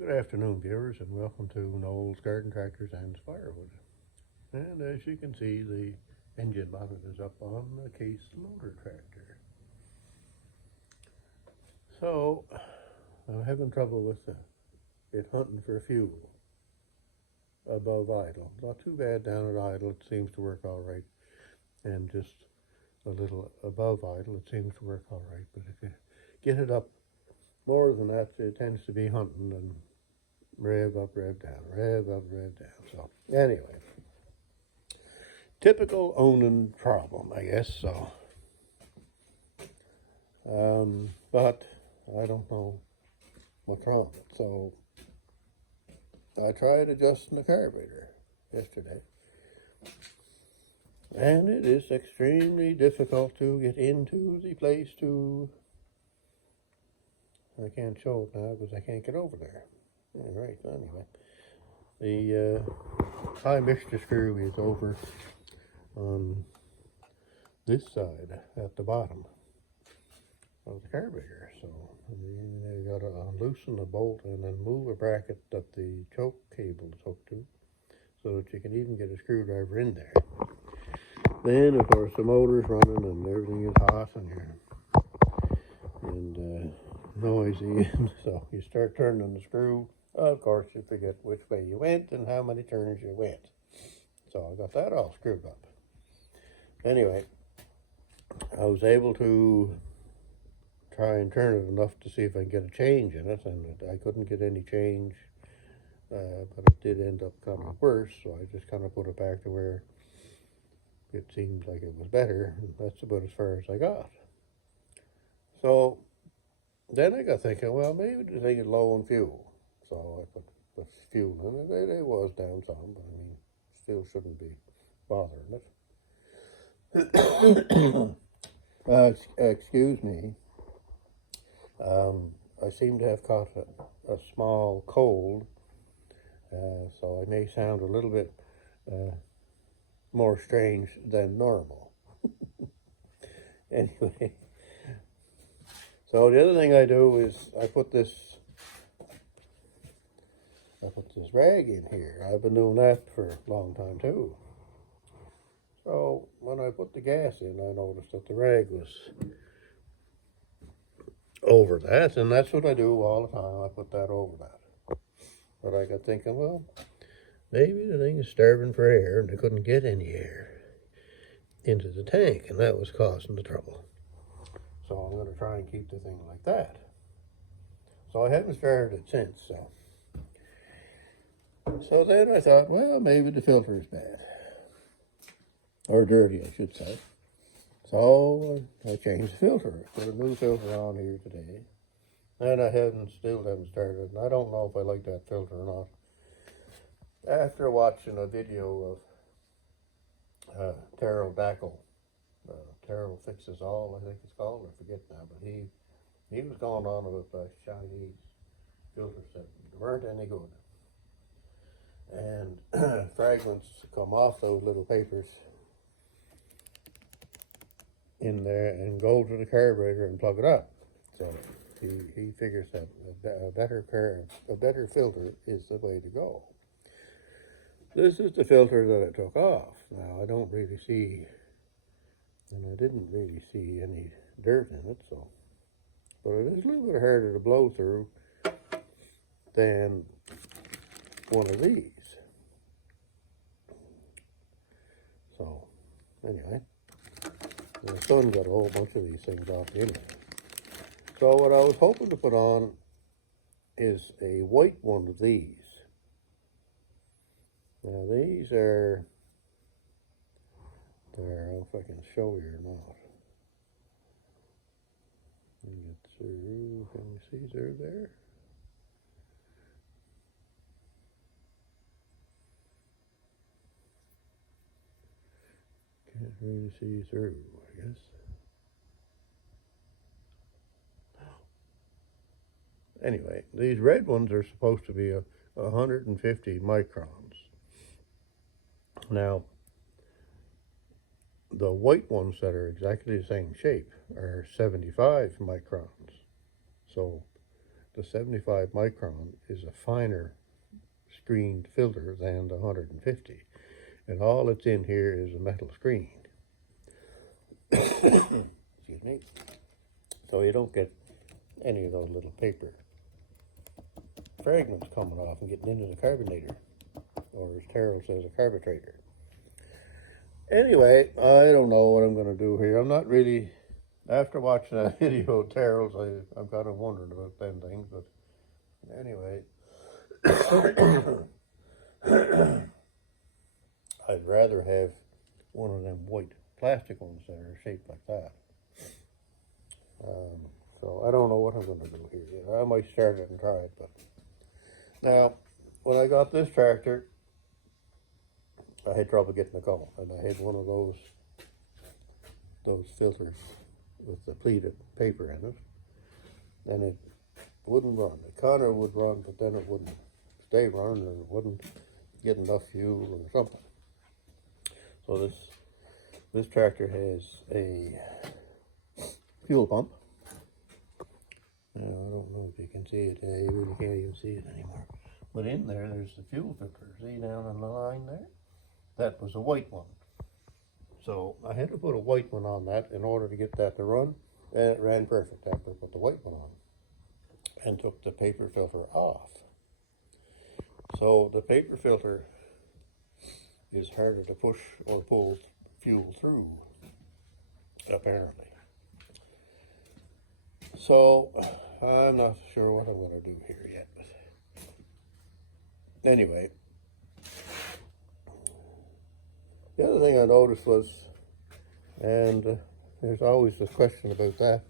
Good afternoon, viewers, and welcome to Noel's Garden Tractors and Firewood. And as you can see, the engine bonnet is up on the case loader tractor. So, I'm having trouble with it hunting for fuel above idle. Not too bad down at idle, it seems to work all right. And just a little above idle, it seems to work all right. But if you get it up more than that, it tends to be hunting and rev up, rev down, rev up, rev down. So anyway, typical owning problem, I guess. So, but I don't know what's wrong with it. So I tried adjusting the carburetor yesterday, and it is extremely difficult to get into the place to. I can't show it now because I can't get over there. All right, anyway, the high mixture screw is over on this side at the bottom of the carburetor. So you got to loosen the bolt and then move a bracket that the choke cable is hooked to so that you can even get a screwdriver in there. Then, of course, the motor's running and everything is hot and noisy. So you start turning the screw. Of course, you forget which way you went and how many turns you went. So I got that all screwed up. Anyway, I was able to try and turn it enough to see if I can get a change in it, and I couldn't get any change, but it did end up kind of worse, so I just kind of put it back to where it seemed like it was better, and that's about as far as I got. So then I got thinking, well, maybe the thing is low on fuel. So I put fuel in it. It was down some, but I mean, still shouldn't be bothering it. Excuse me. I seem to have caught a small cold, so I may sound a little bit more strange than normal. Anyway, so the other thing I do is I put this rag in here. I've been doing that for a long time too. So when I put the gas in, I noticed that the rag was over that, and that's what I do all the time. I put that over that. But I got thinking, well, maybe the thing is starving for air, and they couldn't get any air into the tank, and that was causing the trouble. So I'm going to try and keep the thing like that. So I haven't started it since. So then I thought, well, maybe the filter is bad, or dirty, I should say. So I changed the filter. Put a new filter on here today, and I still haven't started. And I don't know if I like that filter or not. After watching a video of Terrell Dackle, Terrell Fixes All, I think it's called. I forget now, but he was going on about the Chinese filters that weren't any good, and fragments come off those little papers in there and go to the carburetor and plug it up. So he figures that a better filter is the way to go. This is the filter that I took off. Now I don't really see, and I didn't really see any dirt in it, so, but it is a little bit harder to blow through than one of these. So anyway, my son got a whole bunch of these things off anyway. So what I was hoping to put on is a white one of these. Now these are, I don't know if I can show you or not. Get through, can you see through there? Can't really see through, I guess. Anyway, these red ones are supposed to be 150 microns. Now, the white ones that are exactly the same shape are 75 microns. So the 75 micron is a finer screened filter than the 150. And all that's in here is a metal screen. Excuse me. So you don't get any of those little paper fragments coming off and getting into the carbonator, or as Terrell says, a carburetor. Anyway, I don't know what I'm going to do here. I'm not really, after watching that video of Terrell's, I'm kind of wondering about them things, but anyway, I'd rather have one of them white plastic ones that are shaped like that. So I don't know what I'm going to do here. I might start it and try it, but now, when I got this tractor, I had trouble getting the cone, and I had one of those filters with the pleated paper in it, and it wouldn't run. The Connor would run, but then it wouldn't stay running, or it wouldn't get enough fuel or something. So this tractor has a fuel pump. Now, I don't know if you can see it. You really can't even see it anymore. But in there's the fuel filter. See down on the line there? That was a white one. So I had to put a white one on that in order to get that to run. And it ran perfect after I put the white one on and took the paper filter off. So the paper filter is harder to push or pull fuel through, apparently. So I'm not sure what I'm going to do here yet. But anyway, the other thing I noticed was, and there's always this question about that,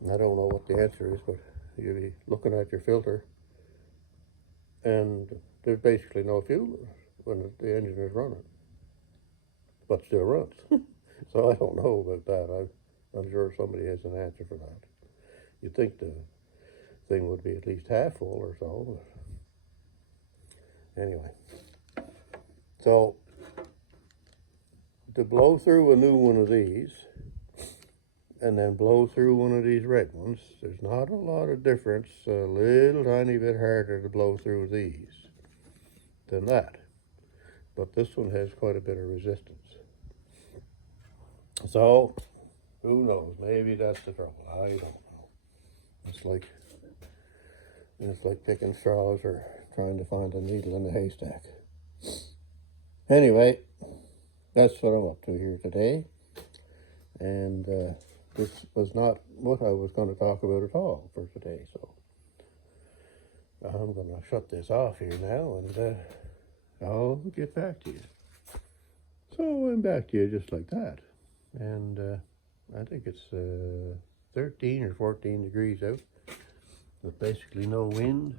and I don't know what the answer is, but you'll be looking at your filter, and there's basically no fuel when the engine is running, but still runs. So I don't know about that. I'm sure somebody has an answer for that. You'd think the thing would be at least half full or so. But anyway, so to blow through a new one of these and then blow through one of these red ones, there's not a lot of difference. A little tiny bit harder to blow through these than that. But this one has quite a bit of resistance. So, who knows? Maybe that's the trouble. I don't know. It's like picking straws or trying to find a needle in a haystack. Anyway, that's what I'm up to here today. And this was not what I was going to talk about at all for today. So I'm going to shut this off here now, and I'll get back to you. So I'm back to you just like that. And I think it's 13 or 14 degrees out, with basically no wind,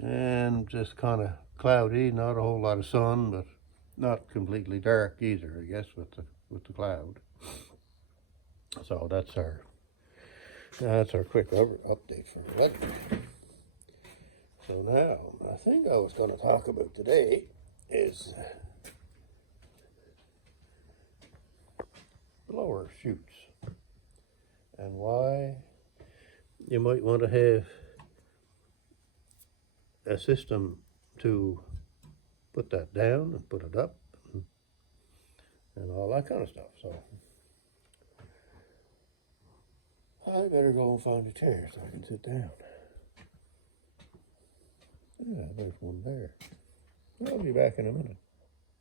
and just kind of cloudy, not a whole lot of sun, but not completely dark either, I guess, with the cloud. So that's our quick update for the weather. So now, the thing I was going to talk about today is blower chutes, and why you might want to have a system to put that down and put it up and all that kind of stuff. So I better go and find a chair so I can sit down. Yeah, there's one there. I'll be back in a minute.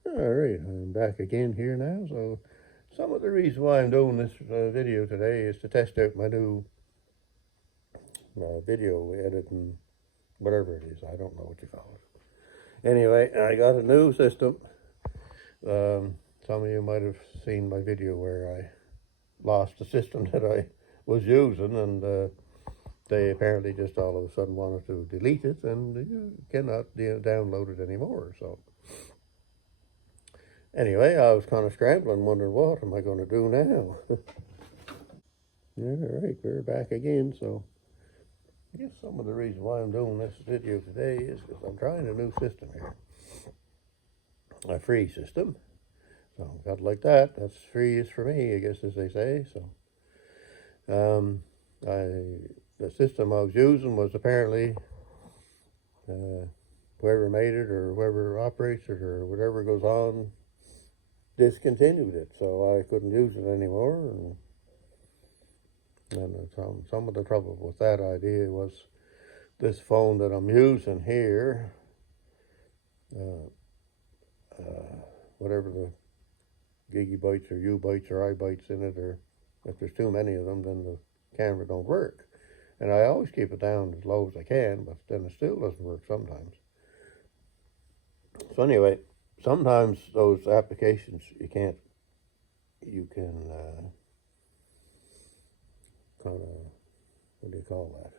All right, I'm back again here now. So some of the reason why I'm doing this video today is to test out my new video editing, whatever it is. I don't know what you call it. Anyway, I got a new system. Some of you might have seen my video where I lost the system that I was using, and they apparently just all of a sudden wanted to delete it, and you cannot download it anymore. So anyway, I was kind of scrambling, wondering what am I going to do now. All right, we're back again. So I guess some of the reason why I'm doing this video today is because I'm trying a new system here, a free system. So got like that. That's free is for me, I guess, as they say. So the the system I was using was apparently whoever made it or whoever operates it or whatever goes on discontinued it, so I couldn't use it anymore. And some of the trouble with that idea was this phone that I'm using here, whatever the gigabytes or U-bytes or I-bytes in it, or if there's too many of them, then the camera don't work. And I always keep it down as low as I can, but then it still doesn't work sometimes. So anyway, sometimes those applications you can kind of, what do you call that?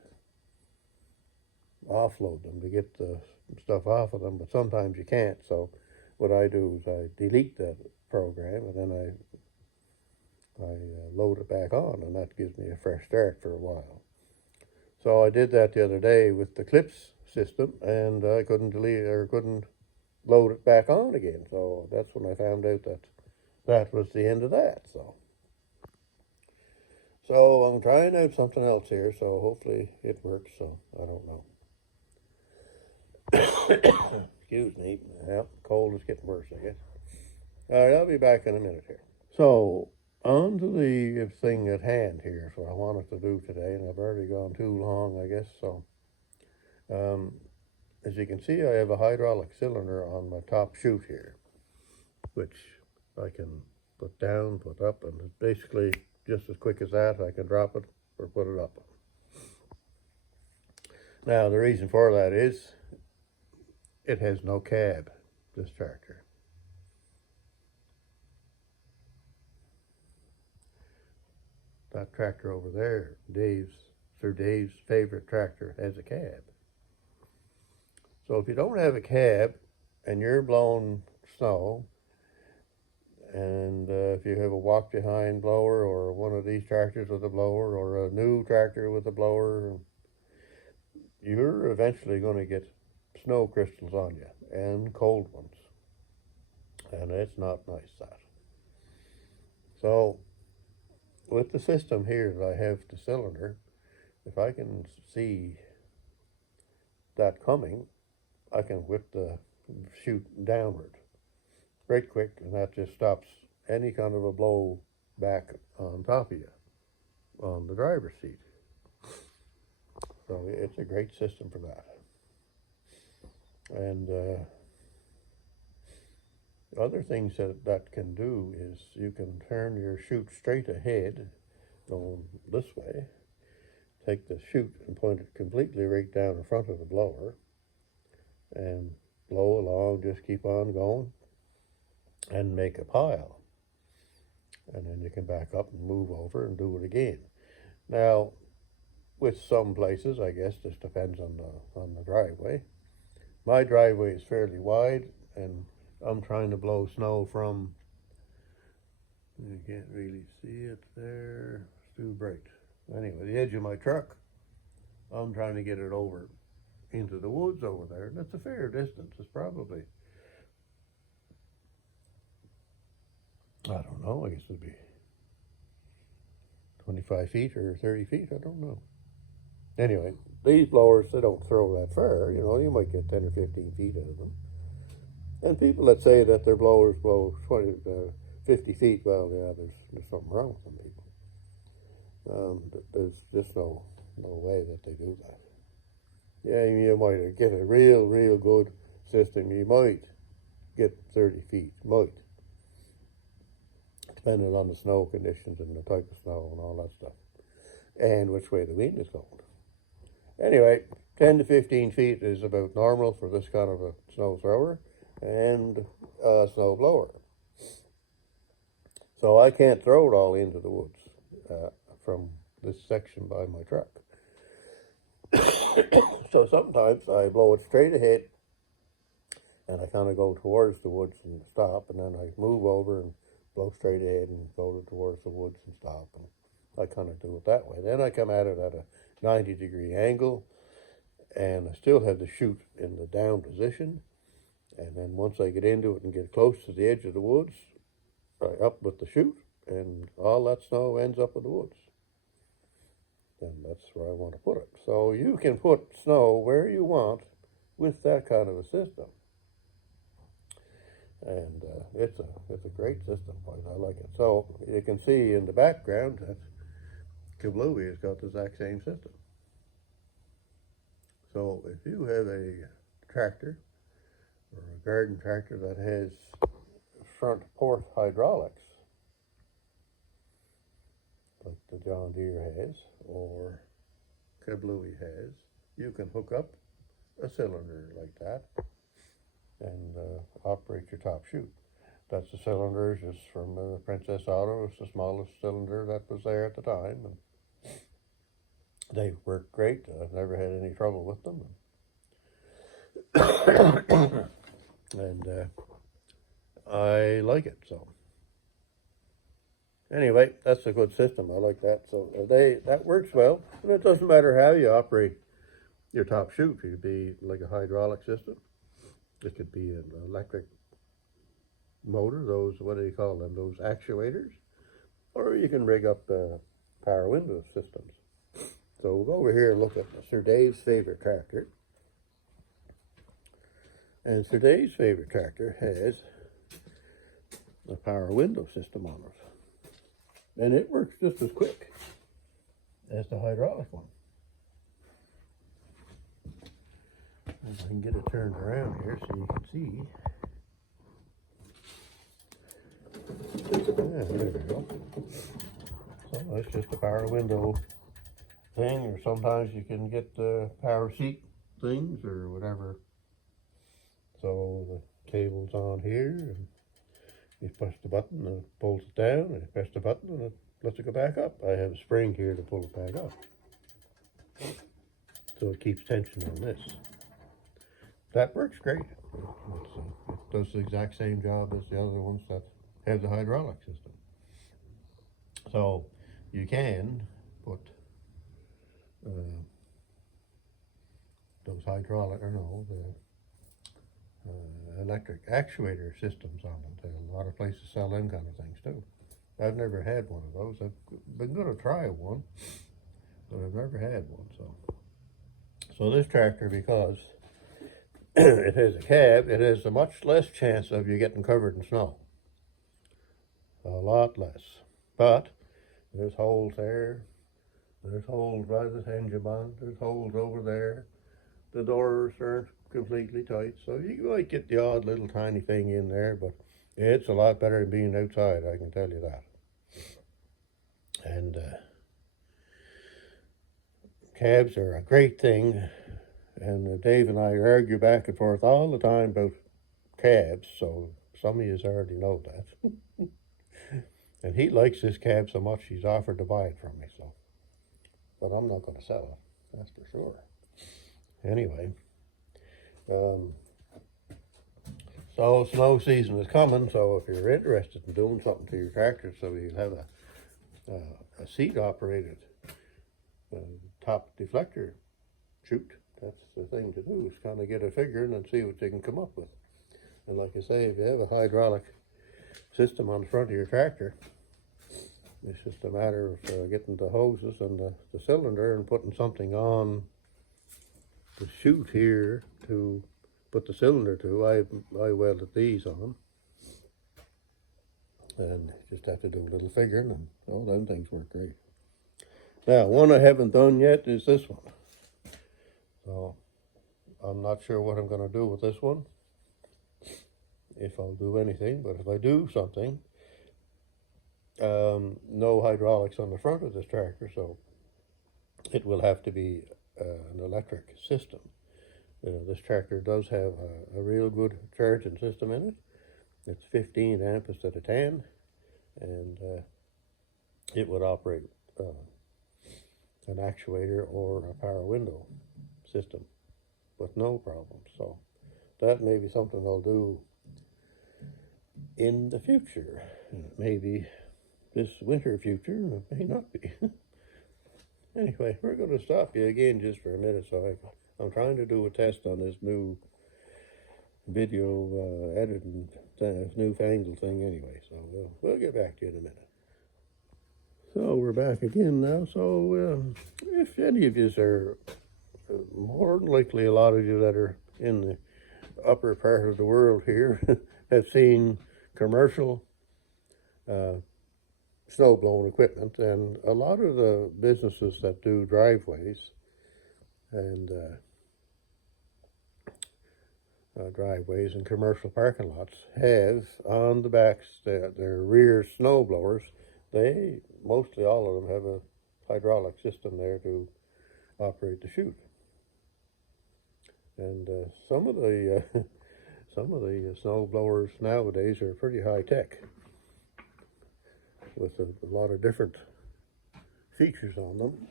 Offload them to get the stuff off of them, but sometimes you can't. So what I do is I delete that program and then I load it back on, and that gives me a fresh start for a while. So I did that the other day with the Clips system, and I couldn't delete or couldn't load it back on again. So that's when I found out that that was the end of that. So I'm trying out something else here, so hopefully it works, so I don't know. Excuse me. Yeah, cold is getting worse, I guess. All right, I'll be back in a minute here. So, on to the thing at hand here, so I wanted to do today, and I've already gone too long, I guess. So, as you can see, I have a hydraulic cylinder on my top chute here, which I can put down, put up, and it's basically just as quick as that. I can drop it or put it up. Now, the reason for that is it has no cab, this tractor. That tractor over there, Sir Dave's favorite tractor, has a cab. So if you don't have a cab and you're blowing snow, and if you have a walk-behind blower or one of these tractors with a blower or a new tractor with a blower, you're eventually going to get snow crystals on you, and cold ones. And it's not nice, that. So with the system here that I have the cylinder, if I can see that coming, I can whip the chute downward right quick, and that just stops any kind of a blow back on top of you on the driver's seat. So it's a great system for that. And other things that can do is you can turn your chute straight ahead, going this way, take the chute and point it completely right down in front of the blower, and blow along, just keep on going, and make a pile. And then you can back up and move over and do it again. Now, with some places, I guess this depends on the driveway. My driveway is fairly wide, and I'm trying to blow snow from, you can't really see it there, it's too bright. Anyway, the edge of my truck, I'm trying to get it over into the woods over there, and it's a fair distance. It's probably, I don't know, I guess it'd be 25 feet or 30 feet, I don't know. Anyway, these blowers, they don't throw that far, you might get 10 or 15 feet out of them. And people that say that their blowers blow 50 feet, well, yeah, there's something wrong with them people. There's just no way that they do that. Yeah, you might get a real good system. You might get 30 feet, might. Depending on the snow conditions and the type of snow and all that stuff. And which way the wind is going. Anyway, 10 to 15 feet is about normal for this kind of a snow thrower and a snow blower. So I can't throw it all into the woods from this section by my truck. So sometimes I blow it straight ahead, and I kind of go towards the woods and stop, and then I move over and blow straight ahead and go towards the woods and stop, and I kind of do it that way. Then I come at it at a 90-degree angle, and I still have the chute in the down position, and then once I get into it and get close to the edge of the woods, I up with the chute, and all that snow ends up in the woods. then that's where I want to put it. So you can put snow where you want with that kind of a system. And it's a great system. I like it. So you can see in the background that Kablooey has got the exact same system. So if you have a tractor or a garden tractor that has front port hydraulics, like the John Deere has or Kablooey has, you can hook up a cylinder like that and operate your top chute. That's the cylinder just from Princess Auto. It's the smallest cylinder that was there at the time. And they work great. I've never had any trouble with them. And I like it. So anyway, that's a good system. I like that. So that works well. And it doesn't matter how you operate your top chute. It could be like a hydraulic system. It could be an electric motor, those, what do you call them, those actuators, or you can rig up power window systems. So we'll go over here and look at Sir Dave's favorite tractor. And Sir Dave's favorite tractor has a power window system on it. And it works just as quick as the hydraulic one. If I can get it turned around here so you can see. Yeah, there we go. So that's just a power window thing, or sometimes you can get the power seat things or whatever. So the cable's on here, and you push the button and it pulls it down, and you press the button and it lets it go back up. I have a spring here to pull it back up. So it keeps tension on this. That works great. It does the exact same job as the other ones that have the hydraulic system. So you can put those hydraulic, or no, the electric actuator systems on it. A lot of places sell them kind of things too. I've never had one of those. I've been going to try one, but I've never had one. So this tractor, because it has a cab, it has a much less chance of you getting covered in snow. A lot less. But there's holes there. There's holes by the engine mount. There's holes over there. The doors aren't completely tight. So you might get the odd little tiny thing in there, but it's a lot better than being outside, I can tell you that. And cabs are a great thing. And Dave and I argue back and forth all the time about cabs, so some of you already know that. And he likes this cab so much he's offered to buy it from me, so. But I'm not going to sell it, that's for sure. Anyway, so snow season is coming, so if you're interested in doing something to your tractor so you have a seat operated top deflector chute, that's the thing to do, is kind of get it figured and see what you can come up with. And like I say, if you have a hydraulic system on the front of your tractor, it's just a matter of getting the hoses and the cylinder and putting something on the chute here to put the cylinder to. I welded these on, and just have to do a little figuring, and all them things work great. Now, one I haven't done yet is this one. So I'm not sure what I'm going to do with this one, if I'll do anything, but if I do something, no hydraulics on the front of this tractor, so it will have to be an electric system. This tractor does have a real good charging system in it. It's 15 amps instead of 10, and it would operate an actuator or a power window system with no problem. So that may be something I'll do in the future. Maybe this winter future, it may not be. Anyway, we're going to stop you again just for a minute. So I'm trying to do a test on this new video editing, newfangled thing anyway. So we'll get back to you in a minute. So we're back again now. So if any of you are, more than likely a lot of you that are in the upper part of the world here have seen commercial snow blowing equipment, and a lot of the businesses that do driveways and commercial parking lots have on the backs their rear snow blowers. They mostly all of them have a hydraulic system there to operate the chute, and some of the snow blowers nowadays are pretty high tech with a lot of different features on them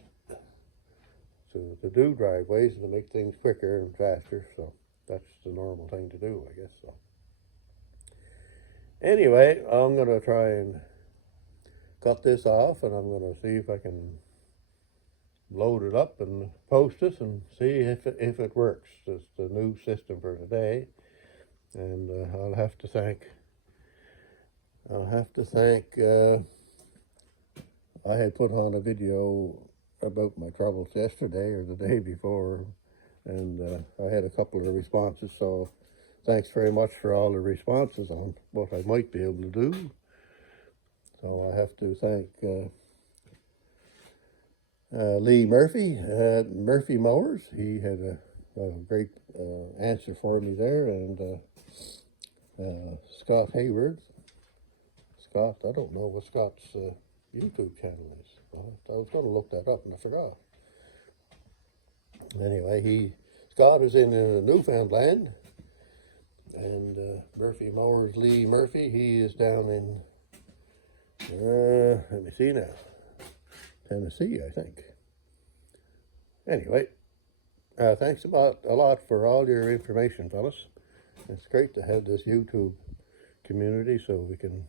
to do driveways and to make things quicker and faster. So that's the normal thing to do, I guess. So anyway, I'm going to try and cut this off, and I'm going to see if I can load it up and post this and see if it works. It's the new system for today, and I'll have to thank I had put on a video about my troubles yesterday or the day before, and I had a couple of responses, so thanks very much for all the responses on what I might be able to do. So I have to thank Lee Murphy at Murphy Mowers. He had a great answer for me there, and Scott Hayward. Scott, I don't know what Scott's YouTube channel is. I was going to look that up and I forgot. Anyway, Scott is in Newfoundland, and Murphy Mowers, Lee Murphy, he is down in, let me see now, Tennessee, I think. Anyway, thanks a lot for all your information, fellas. It's great to have this YouTube community so we can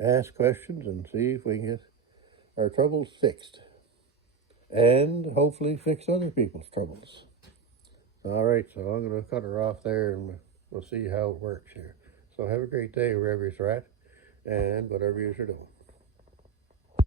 ask questions and see if we can get our troubles fixed, and hopefully fix other people's troubles. All right, so I'm going to cut her off there, and we'll see how it works here. So have a great day wherever you're at, and whatever you're doing.